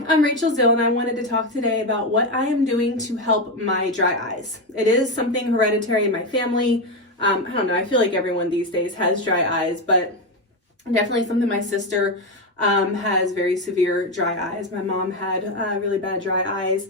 Hi, I'm Rachel Zill, and I wanted to talk today about what I am doing to help my dry eyes. It is something hereditary in my family. I don't know, I feel like everyone these days has dry eyes, but definitely something my sister has very severe dry eyes. My mom had really bad dry eyes,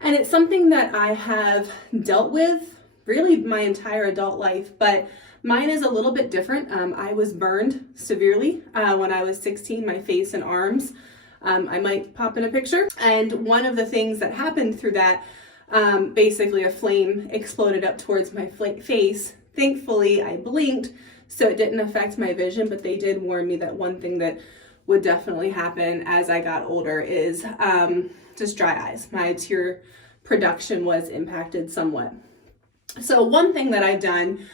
and it's something that I have dealt with really my entire adult life, but mine is a little bit different. I was burned severely when I was 16, my face and arms. I might pop in a picture. And one of the things that happened through that, basically a flame exploded up towards my face. Thankfully, I blinked, so it didn't affect my vision, but they did warn me that one thing that would definitely happen as I got older is just dry eyes. My tear production was impacted somewhat. So one thing that I've done,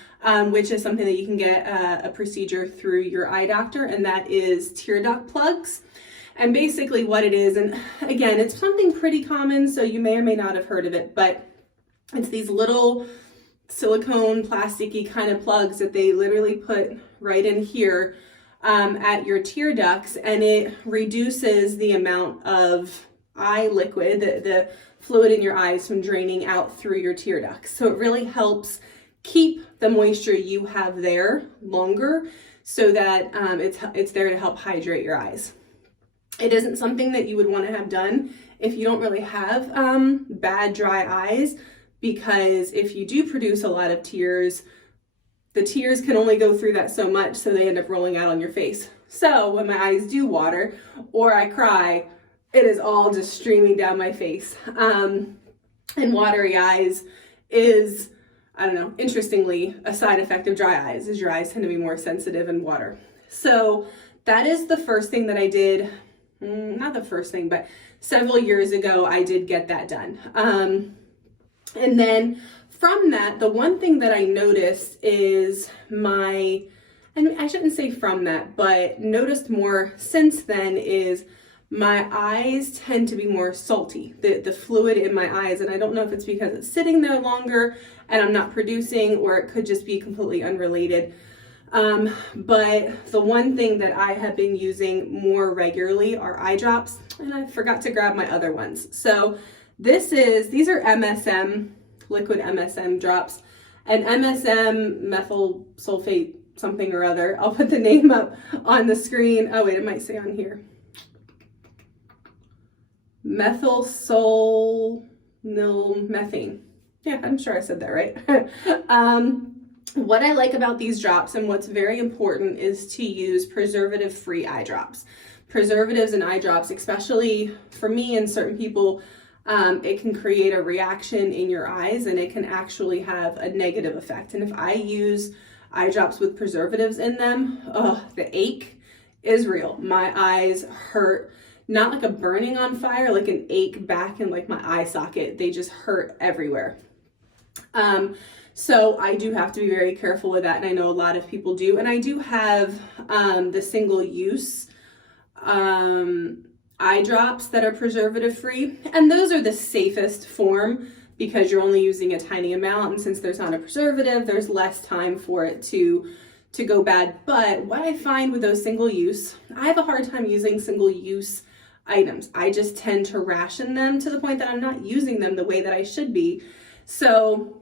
which is something that you can get a procedure through your eye doctor, and that is tear duct plugs. And basically what it is, and again, it's something pretty common, so you may or may not have heard of it, but it's these little silicone, plasticky kind of plugs that they literally put right in here at your tear ducts, and it reduces the amount of eye liquid, the fluid in your eyes, from draining out through your tear ducts. So it really helps keep the moisture you have there longer, so that it's there to help hydrate your eyes. It isn't something that you would want to have done if you don't really have bad dry eyes, because if you do produce a lot of tears, the tears can only go through that so much, so they end up rolling out on your face. So when my eyes do water or I cry, it is all just streaming down my face. And watery eyes is, I don't know, interestingly, a side effect of dry eyes, is your eyes tend to be more sensitive in water. So that is the first thing that I did. Not the first thing, but several years ago, I did get that done. And then from that, the one thing that I noticed is and I shouldn't say from that, but noticed more since then, is my eyes tend to be more salty, the fluid in my eyes. And I don't know if it's because it's sitting there longer and I'm not producing, or it could just be completely unrelated. But the one thing that I have been using more regularly are eye drops, and I forgot to grab my other ones. So these are MSM, liquid MSM drops, and MSM methyl sulfate something or other. I'll put the name up on the screen. Oh wait, it might say on here. Methylsulfonylmethane. Yeah, I'm sure I said that right. What I like about these drops, and what's very important, is to use preservative-free eye drops. Preservatives in eye drops, especially for me and certain people, it can create a reaction in your eyes, and it can actually have a negative effect. And if I use eye drops with preservatives in them, the ache is real. My eyes hurt, not like a burning on fire, like an ache back in like my eye socket. They just hurt everywhere. So I do have to be very careful with that, and I know a lot of people do. And I do have the single-use eye drops that are preservative-free, and those are the safest form because you're only using a tiny amount, and since there's not a preservative, there's less time for it to go bad. But what I find with those single-use, I have a hard time using single-use items. I just tend to ration them to the point that I'm not using them the way that I should be. So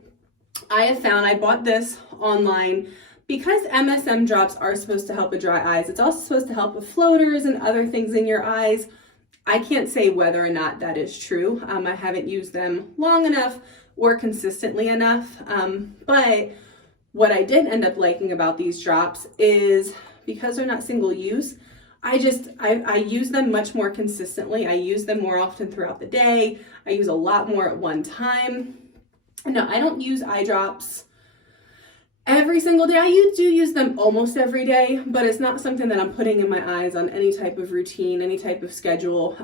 I have found, I bought this online because MSM drops are supposed to help with dry eyes. It's also supposed to help with floaters and other things in your eyes. I can't say whether or not that is true. I haven't used them long enough or consistently enough. But what I did end up liking about these drops is because they're not single use, I use them much more consistently. I use them more often throughout the day. I use a lot more at one time. No, I don't use eye drops every single day. I do use them almost every day, but it's not something that I'm putting in my eyes on any type of routine, any type of schedule.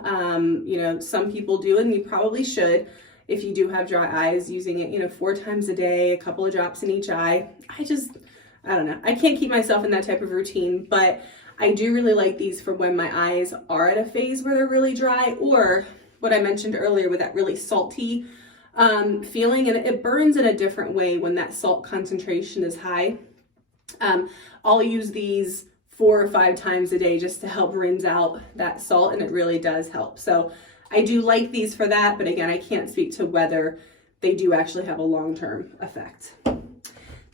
Some people do, and you probably should if you do have dry eyes, using it, 4 times a day, a couple of drops in each eye. I don't know. I can't keep myself in that type of routine, but I do really like these for when my eyes are at a phase where they're really dry, or what I mentioned earlier with that really salty feeling, and it burns in a different way when that salt concentration is high. I'll use these 4 or 5 times a day just to help rinse out that salt, and it really does help. So I do like these for that, but again, I can't speak to whether they do actually have a long-term effect.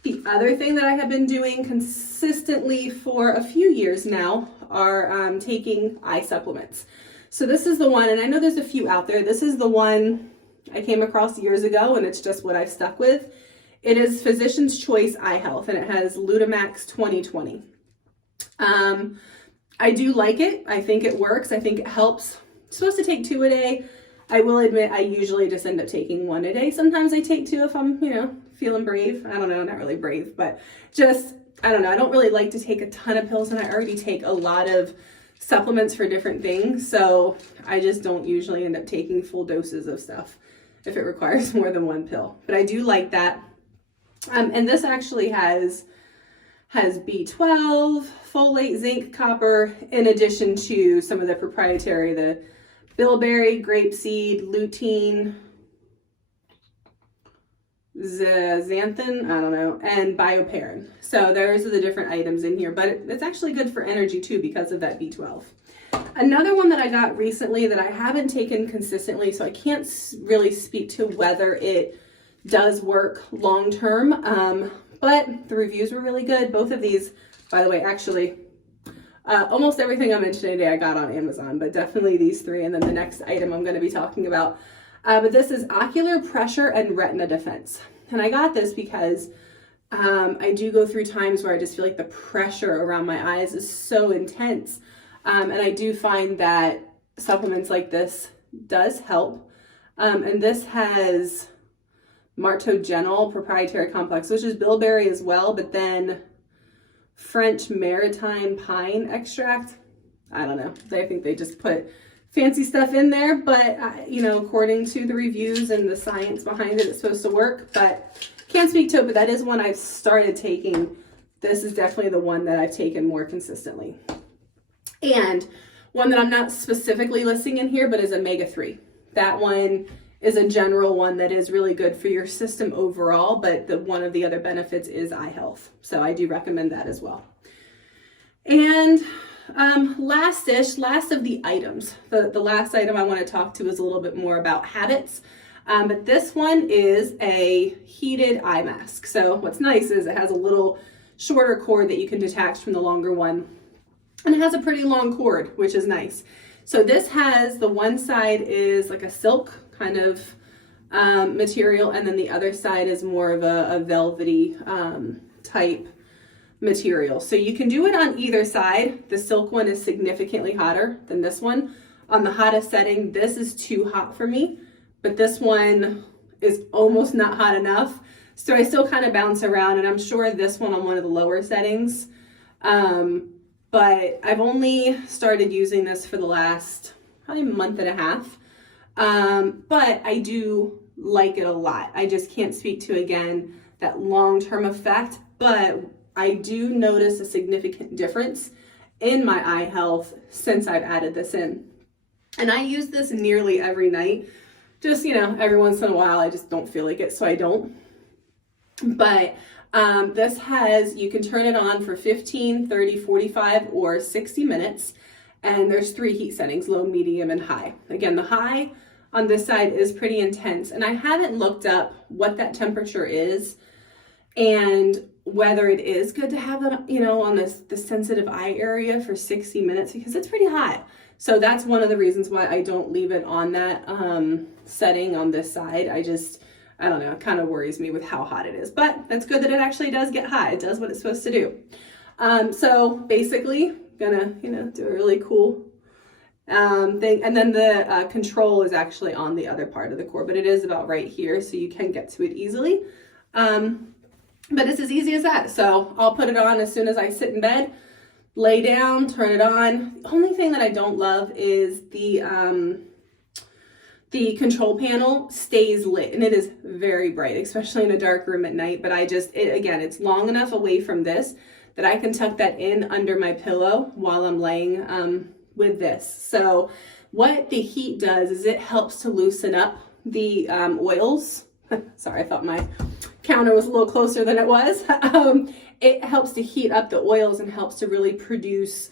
The other thing that I have been doing consistently for a few years now are taking eye supplements. So this is the one, and I know there's a few out there. This is the one I came across years ago, and it's just what I've stuck with. It is Physician's Choice Eye Health, and it has Lutamax 2020. I do like it. I think it works. I think it helps. I'm supposed to take 2 a day. I will admit I usually just end up taking 1 a day. Sometimes I take 2 if I'm, feeling brave. I don't know, not really brave, but just, I don't know. I don't really like to take a ton of pills, and I already take a lot of supplements for different things. So I just don't usually end up taking full doses of stuff if it requires more than 1 pill. But I do like that. And this actually has B12, folate, zinc, copper, in addition to some of the proprietary, the bilberry, grapeseed, lutein, zeaxanthin, I don't know, and bioperin. So those are the different items in here, but it's actually good for energy too because of that B12. Another one that I got recently that I haven't taken consistently, so I can't really speak to whether it does work long term, but the reviews were really good. Both of these, by the way, actually, almost everything I'm mentioning today I got on Amazon, but definitely these 3, and then the next item I'm going to be talking about. But this is Ocular Pressure and Retina Defense. And I got this because I do go through times where I just feel like the pressure around my eyes is so intense. And I do find that supplements like this does help. And this has Martogenol proprietary complex, which is bilberry as well, but then French maritime pine extract. I don't know. I think they just put fancy stuff in there, but according to the reviews and the science behind it, it's supposed to work, but can't speak to it. But that is one I've started taking. This is definitely the one that I've taken more consistently. And one that I'm not specifically listing in here, but is omega-3. That one is a general one that is really good for your system overall, but one of the other benefits is eye health. So I do recommend that as well. And last of the items. The last item I want to talk to is a little bit more about habits. But this one is a heated eye mask. So what's nice is it has a little shorter cord that you can detach from the longer one. And it has a pretty long cord, which is nice. So this has, the one side is like a silk kind of material, and then the other side is more of a velvety type material. So you can do it on either side. The silk one is significantly hotter than this one. On the hottest setting, this is too hot for me, but this one is almost not hot enough. So I still kind of bounce around, and I'm sure this one on one of the lower settings. But I've only started using this for the last probably month and a half. But I do like it a lot. I just can't speak to, again, that long-term effect, but I do notice a significant difference in my eye health since I've added this in. And I use this nearly every night. Just, every once in a while, I just don't feel like it, so I don't. But this has, you can turn it on for 15, 30, 45, or 60 minutes. And there's 3 heat settings, low, medium, and high. Again, the high on this side is pretty intense. And I haven't looked up what that temperature is and whether it is good to have it, on the sensitive eye area for 60 minutes, because it's pretty hot. So that's one of the reasons why I don't leave it on that setting on this side. I don't know, it kind of worries me with how hot it is, but it's good that it actually does get hot. It does what it's supposed to do. So basically, gonna, do a really cool thing. And then the control is actually on the other part of the cord, but it is about right here, so you can get to it easily. But it's as easy as that. So I'll put it on as soon as I sit in bed, lay down, turn it on. The only thing that I don't love is the control panel stays lit, and it is very bright, especially in a dark room at night. But again, it's long enough away from this that I can tuck that in under my pillow while I'm laying with this. So what the heat does is it helps to loosen up the oils. Sorry, I thought my counter was a little closer than it was. It helps to heat up the oils and helps to really produce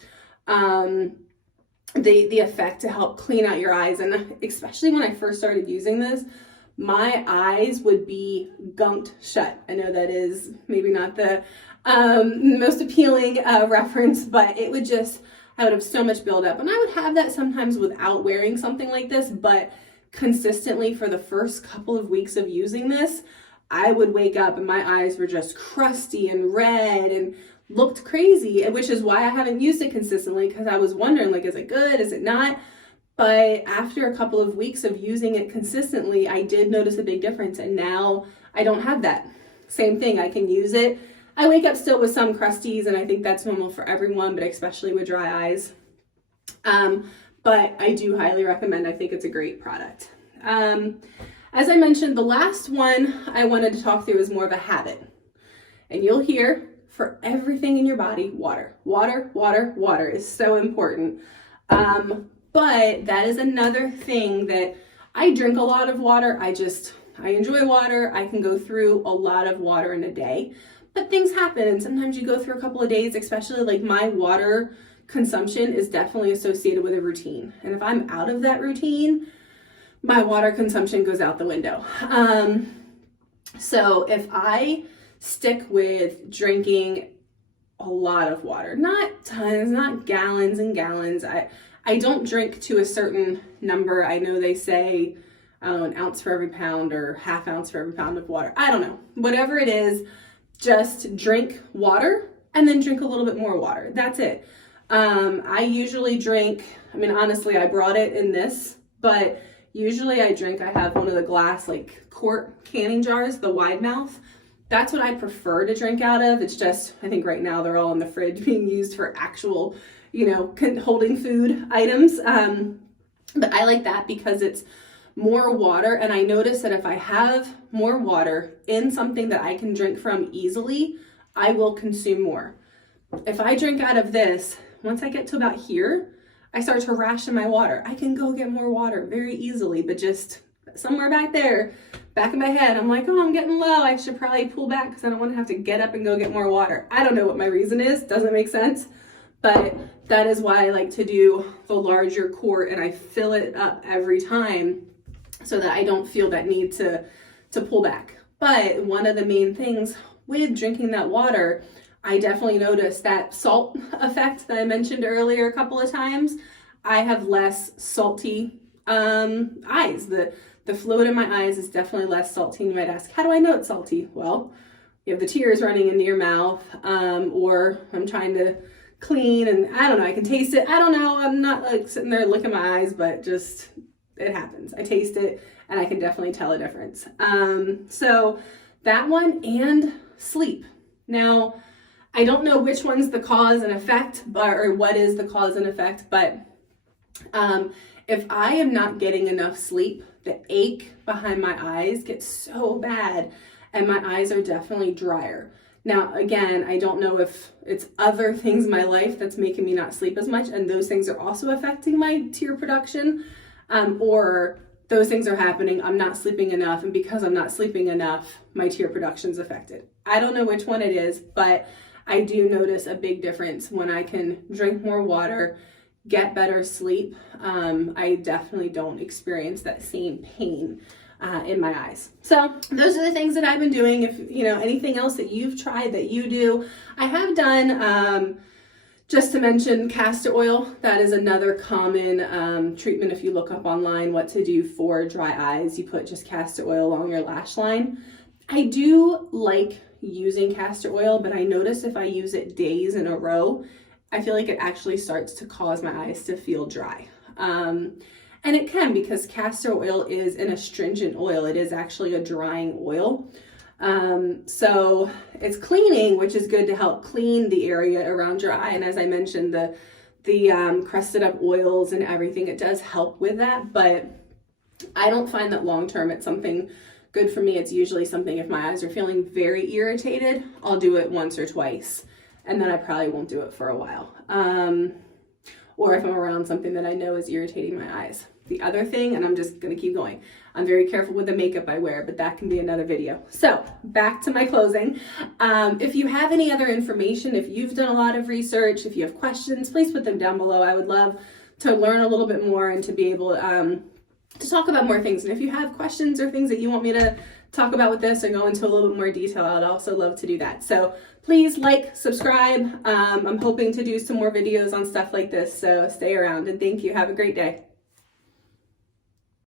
the effect to help clean out your eyes. And especially when I first started using this, my eyes would be gunked shut. I know that is maybe not the most appealing reference, but it would just, I would have so much buildup. And I would have that sometimes without wearing something like this, but consistently for the first couple of weeks of using this, I would wake up and my eyes were just crusty and red and looked crazy, which is why I haven't used it consistently, because I was wondering, like, is it good? Is it not? But after a couple of weeks of using it consistently, I did notice a big difference, and now I don't have that. Same thing, I can use it. I wake up still with some crusties, and I think that's normal for everyone, but especially with dry eyes. But I do highly recommend. I think it's a great product. As I mentioned, the last one I wanted to talk through is more of a habit. And you'll hear, for everything in your body, water. Water, water, water is so important. But that is another thing that I drink a lot of water. I enjoy water. I can go through a lot of water in a day. But things happen, and sometimes you go through a couple of days, especially like my water consumption is definitely associated with a routine. And if I'm out of that routine, my water consumption goes out the window. So if I stick with drinking a lot of water, not tons, not gallons and gallons, I don't drink to a certain number. I know they say an ounce for every pound or half ounce for every pound of water. I don't know. Whatever it is, just drink water and then drink a little bit more water. That's it. I usually drink, I mean, honestly, I brought it in this, but usually I have one of the glass like quart canning jars, the wide mouth. That's what I prefer to drink out of. It's just, I think right now they're all in the fridge being used for actual, holding food items. But I like that because it's more water. And I notice that if I have more water in something that I can drink from easily, I will consume more. If I drink out of this, once I get to about here, I start to ration my water. I can go get more water very easily, but just somewhere back there, back in my head, I'm like, oh, I'm getting low. I should probably pull back because I don't want to have to get up and go get more water. I don't know what my reason is. Doesn't make sense. But that is why I like to do the larger quart, and I fill it up every time so that I don't feel that need to pull back. But one of the main things with drinking that water, I definitely noticed that salt effect that I mentioned earlier a couple of times. I have less salty eyes. The fluid in my eyes is definitely less salty. You might ask, how do I know it's salty? Well, you have the tears running into your mouth, or I'm trying to clean and I don't know, I can taste it. I don't know, I'm not like sitting there licking my eyes, but just, it happens. I taste it and I can definitely tell a difference. So that one and sleep. Now, I don't know which one's the cause and effect, or what is the cause and effect, but if I am not getting enough sleep, the ache behind my eyes gets so bad and my eyes are definitely drier. Now, again, I don't know if it's other things in my life that's making me not sleep as much, and those things are also affecting my tear production, or those things are happening, I'm not sleeping enough, and because I'm not sleeping enough, my tear production's affected. I don't know which one it is, but I do notice a big difference when I can drink more water, get better sleep. I definitely don't experience that same pain in my eyes. So those are the things that I've been doing. If anything else that you've tried that you do, I have done, just to mention, castor oil. That is another common treatment. If you look up online what to do for dry eyes, you put just castor oil along your lash line. I do like using castor oil, but I notice if I use it days in a row, I feel like it actually starts to cause my eyes to feel dry. And it can, because castor oil is an astringent oil. It is actually a drying oil. So it's cleaning, which is good to help clean the area around your eye. And as I mentioned, the crusted up oils and everything, it does help with that. But I don't find that long term it's something good for me. It's usually something, if my eyes are feeling very irritated, I'll do it once or twice, and then I probably won't do it for a while. Or if I'm around something that I know is irritating my eyes. The other thing, and I'm just gonna keep going, I'm very careful with the makeup I wear, but that can be another video. So back to my closing. If you have any other information, if you've done a lot of research, if you have questions, please put them down below. I would love to learn a little bit more and to be able to talk about more things. And if you have questions or things that you want me to talk about with this and go into a little bit more detail, I'd also love to do that. So please like, subscribe. I'm hoping to do some more videos on stuff like this, so stay around, and thank you. Have a great day.